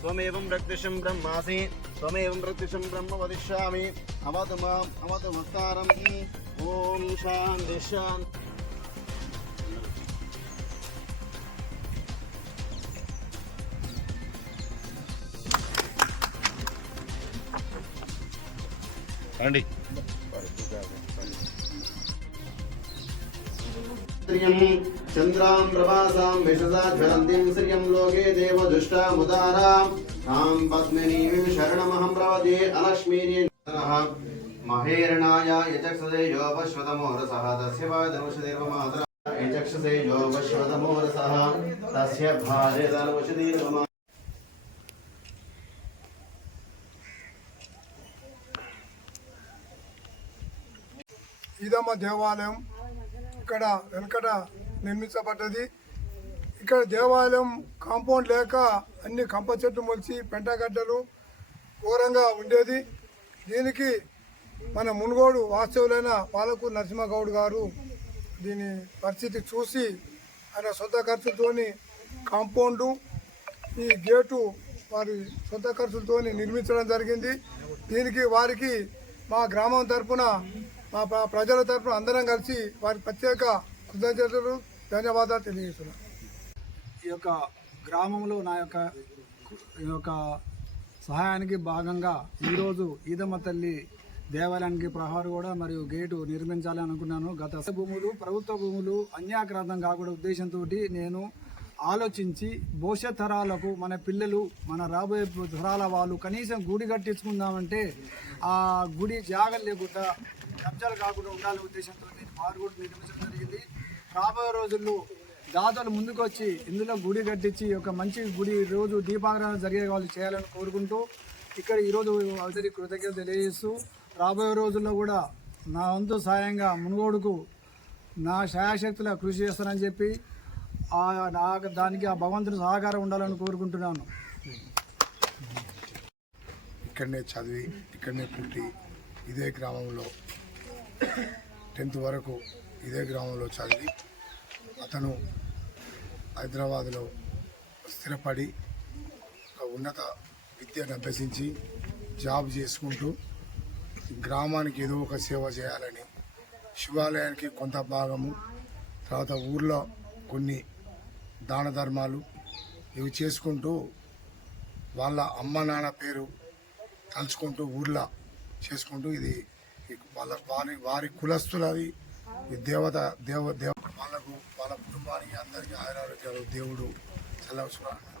त्वमेवं रक्तिशं ब्रह्मासि त्वमेवं रक्तिशं ब्रह्म वदिष्यामि अवतु माम् अवतु मत्कारम् ॐ शान्ति शान्ति రండి చంద్రాం ప్రభాసాం విషదా జ్వలంతిం శ్రియం లోకే దేవ దేవదుష్టాముదారాం తాం పద్మినీం శరణమహం ప్రవదే అలక్ష్మీని మహేరణాయ యజక్షసే యోపశ్వతమోరసః. తస్య వాదనుషదీర్మమాతర యజక్షసే యోపశ్వతమోరసః. తస్య భార్యదనుషదీర్మమా ఇదమ్మ దేవాలయం ఇక్కడ వెనకట నిర్మించబడ్డది. ఇక్కడ దేవాలయం కాంపౌండ్ లేక అన్ని కంప చెట్లు మొలిచి పెంటగడ్డలు ఘోరంగా ఉండేది. దీనికి మన మునుగోడు వాస్తవులైన పాలకు నరసింహగౌడ్ గారు దీని పరిస్థితి చూసి ఆయన సొంత ఖర్చుతోని కాంపౌండు ఈ గేటు వారి సొంత ఖర్చులతోని నిర్మించడం జరిగింది. దీనికి వారికి మా గ్రామం తరపున మా ప్రజల తరపున అందరం కలిసి వారి ప్రత్యేక కృతజ్ఞతలు ధన్యవాదాలు తెలియజేస్తున్నాం. ఈ యొక్క గ్రామంలో నా యొక్క ఈ యొక్క సహాయానికి భాగంగా ఈరోజు ఈదమ్మ తల్లి దేవాలయానికి ప్రహారు కూడా మరియు గేటు నిర్మించాలని అనుకున్నాను. గత భూములు ప్రభుత్వ భూములు అన్యాక్రాంతం కాకుండా ఉద్దేశంతో నేను ఆలోచించి భవిష్యత్ తరాలకు మన పిల్లలు మన రాబోయే తరాల వాళ్ళు కనీసం గుడి కట్టించుకుందామంటే ఆ గుడి జాగలు లేకుండా కబ్జాలు కాకుండా ఉండాలనే ఉద్దేశంతో నేను వారు కూడా నిర్మించడం జరిగింది. రాబోయే రోజుల్లో దాతలు ముందుకు వచ్చి ఇందులో గుడి కట్టించి ఒక మంచి గుడి రోజు దీపారాధన జరిగే వాళ్ళు చేయాలని కోరుకుంటూ ఇక్కడ ఈరోజు అందరి కృతజ్ఞత తెలియజేస్తూ రాబోయే రోజుల్లో కూడా నా వంతు సాయంగా మునుగోడుకు నా శాయశక్తుల కృషి చేస్తానని చెప్పి నాకు దానికి ఆ భగవంతుని సహకారం ఉండాలని కోరుకుంటున్నాను. ఇక్కడనే చదివి ఇక్కడనే పుట్టి ఇదే గ్రామంలో టెన్త్ వరకు ఇదే గ్రామంలో చదివి అతను హైదరాబాద్లో స్థిరపడి ఒక ఉన్నత విద్యను అభ్యసించి జాబ్ చేసుకుంటూ గ్రామానికి ఏదో ఒక సేవ చేయాలని శివాలయానికి కొంత భాగము తర్వాత ఊర్లో కొన్ని దాన ధర్మాలు ఇవి చేసుకుంటూ వాళ్ళ అమ్మ నాన్న పేరు తలుచుకుంటూ ఊర్లో చేసుకుంటూ ఇది వాళ్ళ వారి వారి కులస్తులది. ఈ దేవత దేవ దేవ వాళ్ళకు వాళ్ళ కుటుంబానికి అందరికీ ఆయురారోగ్యాలు. దేవుడు చల్లవచ్చున్నాను